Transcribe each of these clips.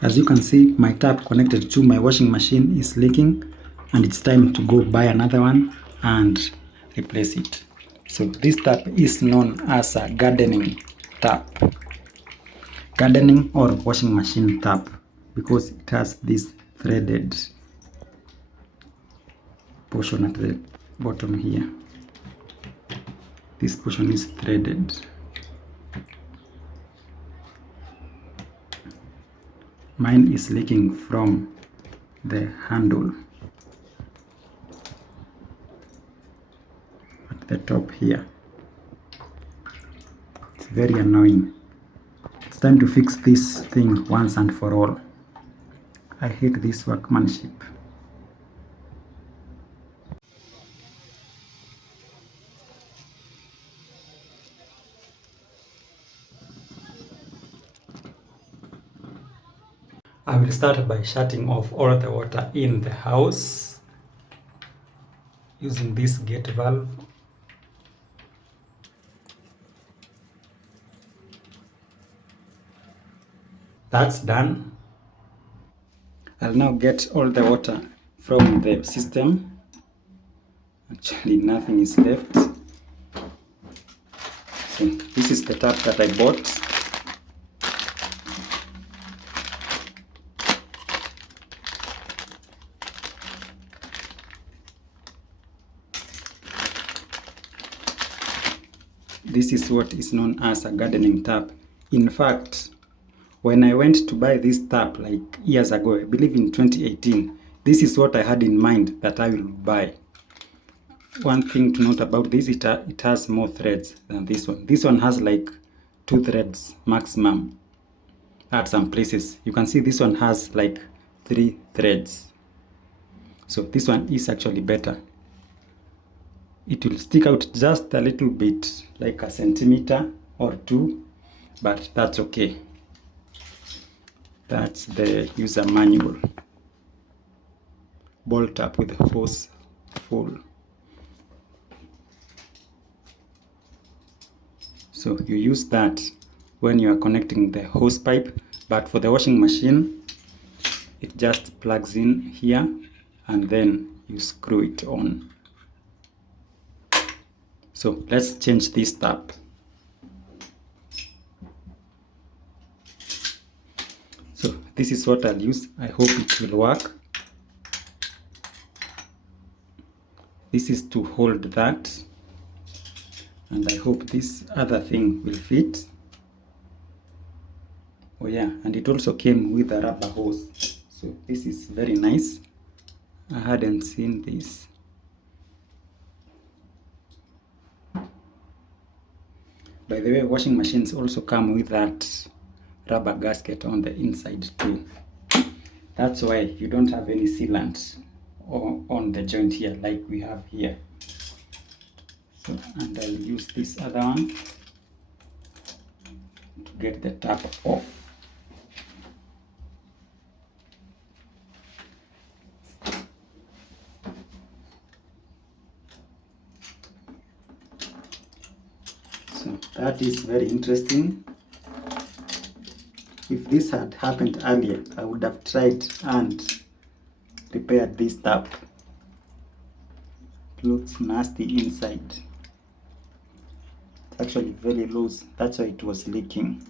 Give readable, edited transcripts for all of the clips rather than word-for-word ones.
As you can see, my tap connected to my washing machine is leaking, and it's time to go buy another one and replace it. So this tap is known as a gardening tap, gardening or washing machine tap, because it has this threaded portion at the bottom here. This portion is threaded. Mine is leaking from the handle at the top here. It's very annoying. It's time to fix this thing once and for all. I hate this workmanship. I will start by shutting off all the water in the house using this gate valve. That's done. I'll now get all the water from the system. Actually, nothing is left. So this is the tap that I bought. This is what is known as a gardening tap. In fact, when I went to buy this tap like years ago, I believe in 2018, this is what I had in mind that I will buy. One thing to note about this, it has more threads than this one. This one has like 2 threads maximum at some places. You can see this one has like 3 threads. So this one is actually better. It will stick out just a little bit, like a centimeter or 2, but that's okay. That's the user manual. Ball tap with hose full. So you use that when you are connecting the hose pipe, but for the washing machine, it just plugs in here and then you screw it on. So let's change this tap. So this is what I'll use. I hope it will work. This is to hold that, and I hope this other thing will fit. Oh yeah, and it also came with a rubber hose. So this is very nice. I hadn't seen this. By the way, washing machines also come with that rubber gasket on the inside too. That's why you don't have any sealant on the joint here like we have here. So, and I'll use this other one to get the tap off. So that is very interesting. If this had happened earlier, I would have tried and repaired this tap. It looks nasty inside. It's actually very loose. That's why it was leaking.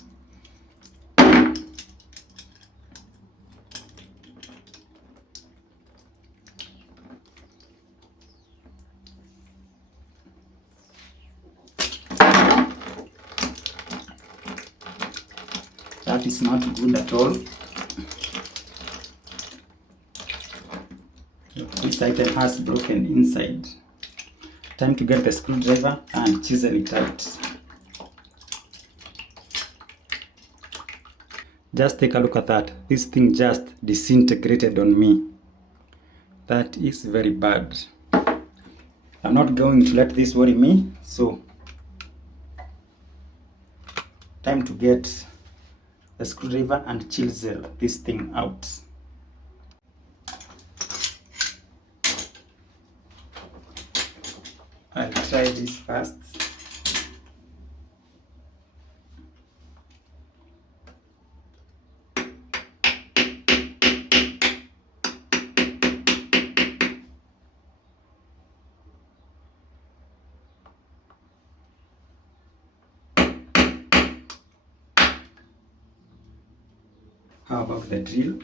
That is not good at all. This item has broken inside. Time to get the screwdriver and chisel it out. Just take a look at that. This thing just disintegrated on me. That is very bad. I'm not going to let this worry me, so time to get the screwdriver and chisel this thing out. I'll try this first. How about the drill?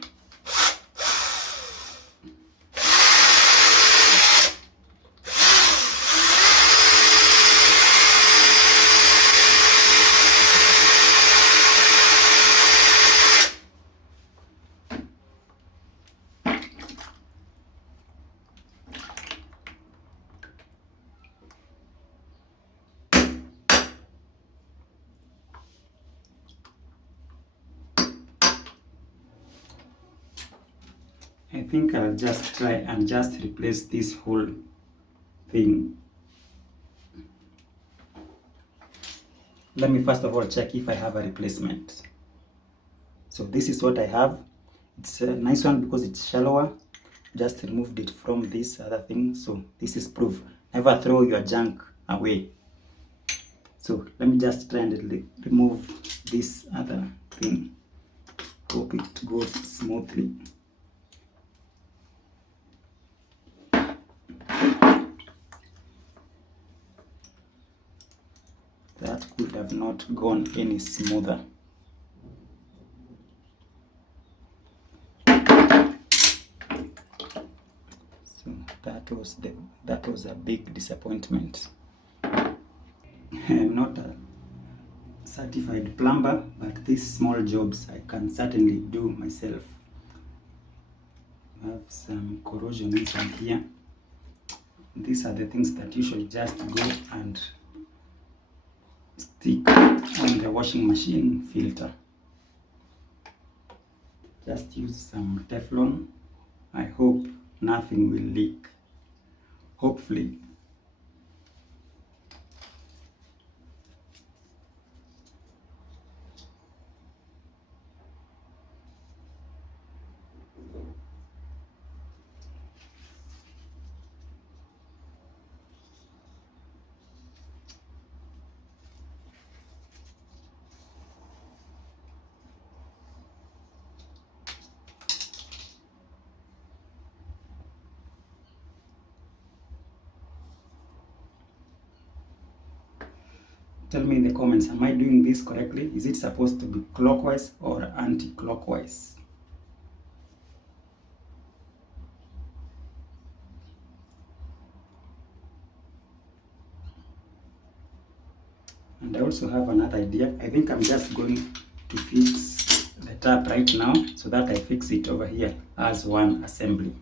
I think I'll just try and just replace this whole thing. Let me first of all check if I have a replacement. So this is what I have. It's a nice one because it's shallower. Just removed it from this other thing. So this is proof. Never throw your junk away. So let me just try and remove this other thing. Hope it goes smoothly. That could have not gone any smoother. So that was a big disappointment. I'm not a certified plumber, but these small jobs I can certainly do myself. I have some corrosion inside here. These are the things that usually just go and stick on the washing machine filter. Just use some Teflon. I hope nothing will leak. Hopefully. Tell me in the comments, am I doing this correctly? Is it supposed to be clockwise or anti-clockwise? And I also have another idea. I think I'm just going to fix the tap right now so that I fix it over here as one assembly.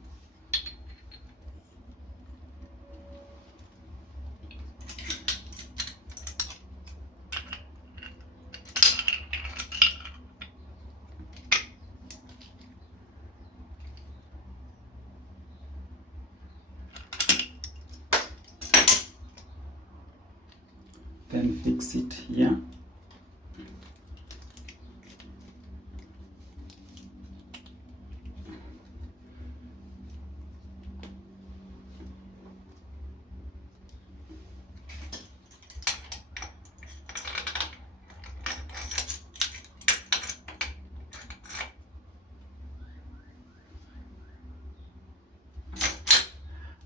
Then fix it here.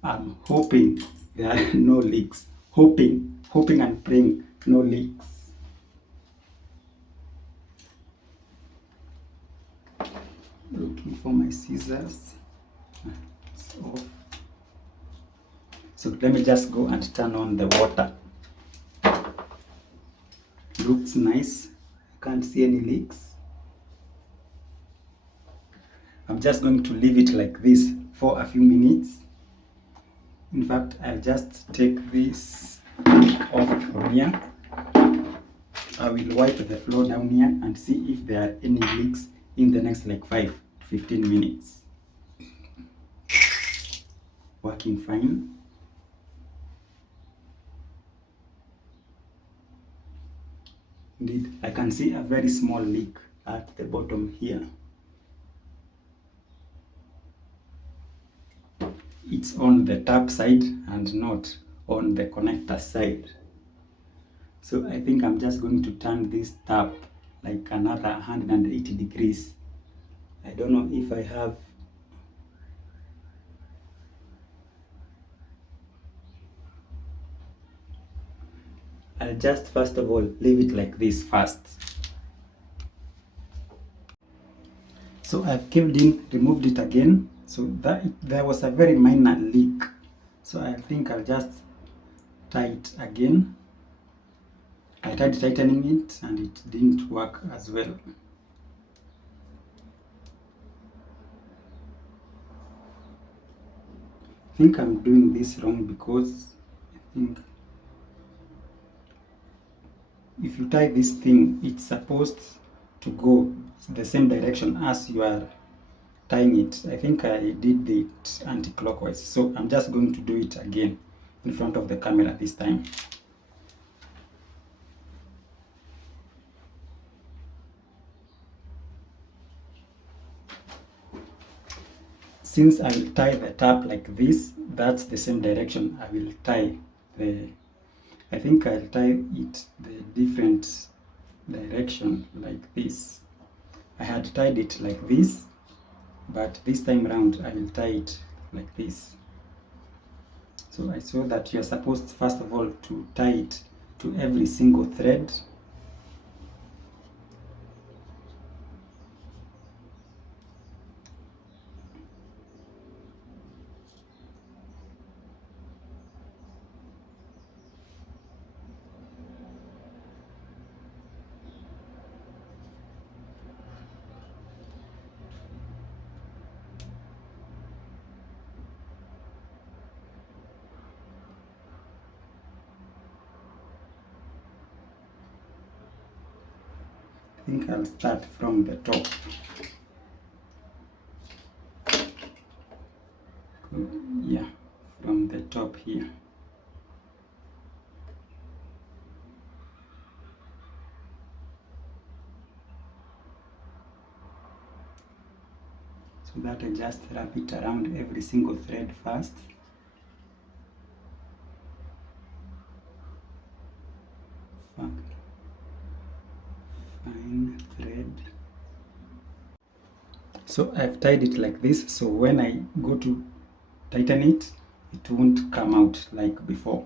I'm hoping there are no leaks. Hoping and praying no leaks. Looking for my scissors. It's off. So let me just go and turn on the water. Looks nice. Can't see any leaks. I'm just going to leave it like this for a few minutes. In fact, I'll just take this off from here. I will wipe the floor down here and see if there are any leaks in the next like 5 to 15 minutes. Working fine. Indeed, I can see a very small leak at the bottom here. It's on the tap side and not on the connector side. So I think I'm just going to turn this tap like another 180 degrees. I don't know if I have I'll just first of all leave it like this first. So I've caved in, removed it again. So that there was a very minor leak. So I think I'll just tie it again. I tried tightening it and it didn't work as well. I think I'm doing this wrong because I think if you tie this thing, it's supposed to go the same direction as you are tying it. I think I did it anti-clockwise, so I'm just going to do it again in front of the camera this time. Since I will tie the tap like this, that's the same direction I will tie the, I think I'll tie it the different direction like this. I had tied it like this, but this time around I will tie it like this. So I saw that you're supposed first of all to tie it to every single thread. I think I'll start from the top. Yeah, from the top here. So that I just wrap it around every single thread first. Fine thread. So I've tied it like this, so when I go to tighten it, it won't come out like before.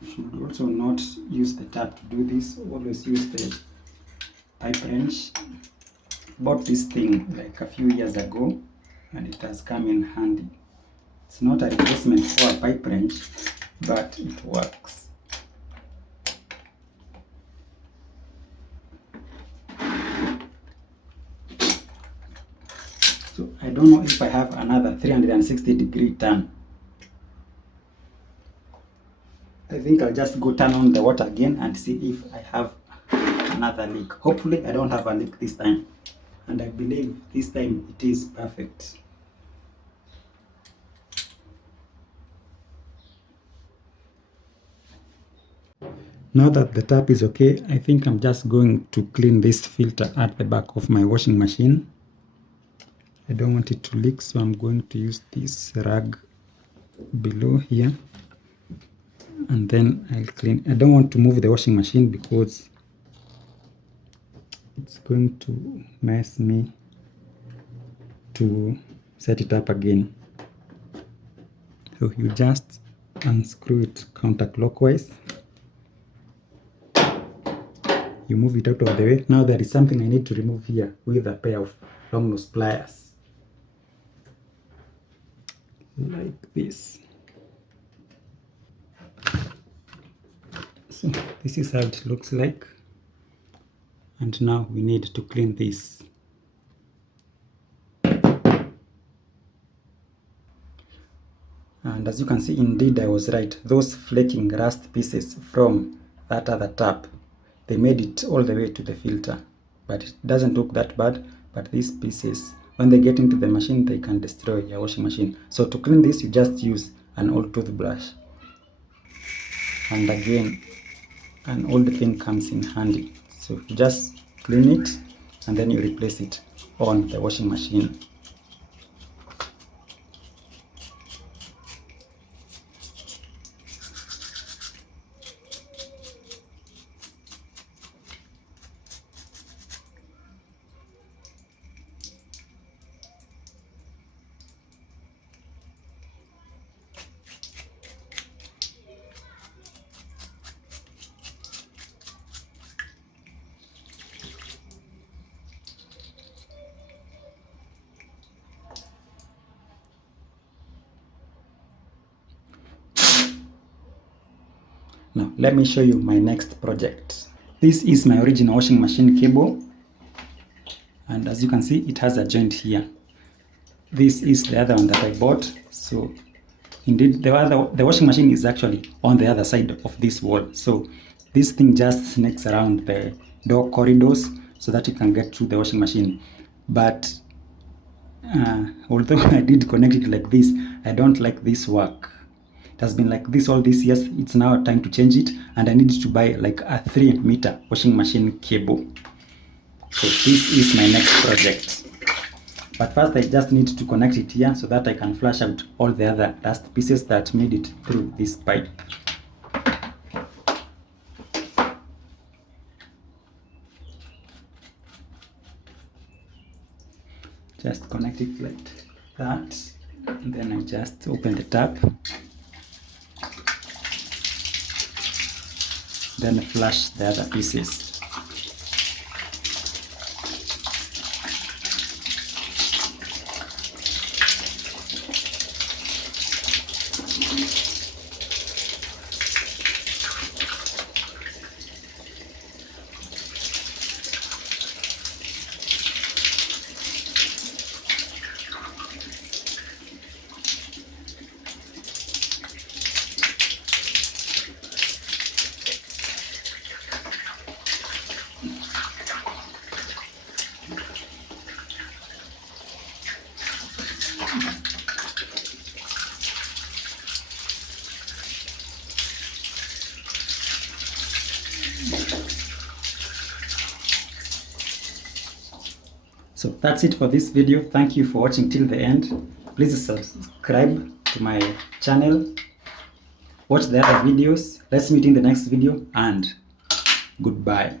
You should also not use the tap to do this, always use the pipe wrench. I bought this thing like a few years ago and it has come in handy. It's not a replacement for a pipe wrench, but it works. So I don't know if I have another 360-degree turn. I think I'll just go turn on the water again and see if I have another leak. Hopefully I don't have a leak this time. And I believe this time it is perfect. Now that the tap is okay, I think I'm just going to clean this filter at the back of my washing machine. I don't want it to leak, so I'm going to use this rag below here. And then I'll clean. I don't want to move the washing machine because it's going to mess me to set it up again. So you just unscrew it counterclockwise. You move it out of the way. Now there is something I need to remove here with a pair of long nose pliers. Like this. So this is how it looks like. And now we need to clean this. And as you can see, indeed I was right. Those flaking rust pieces from that other tap, they made it all the way to the filter. But it doesn't look that bad. But these pieces, when they get into the machine, they can destroy your washing machine. So to clean this, you just use an old toothbrush. And again, an old thing comes in handy. So you just clean it and then you replace it on the washing machine. Now let me show you my next project. This is my original washing machine cable, and as you can see, it has a joint here. This is the other one that I bought. So indeed, the washing machine is actually on the other side of this wall. So this thing just snakes around the door corridors so that you can get through the washing machine. But although I did connect it like this, I don't like this work. It has been like this all these years. It's now time to change it, and I need to buy like a 3-meter washing machine cable. So this is my next project. But first I just need to connect it here so that I can flush out all the other dust pieces that made it through this pipe. Just connect it like that, and then I just open the tap, then flush the other pieces. So that's it for this video. Thank you for watching till the end. Please subscribe to my channel. Watch the other videos. Let's meet in the next video, and goodbye.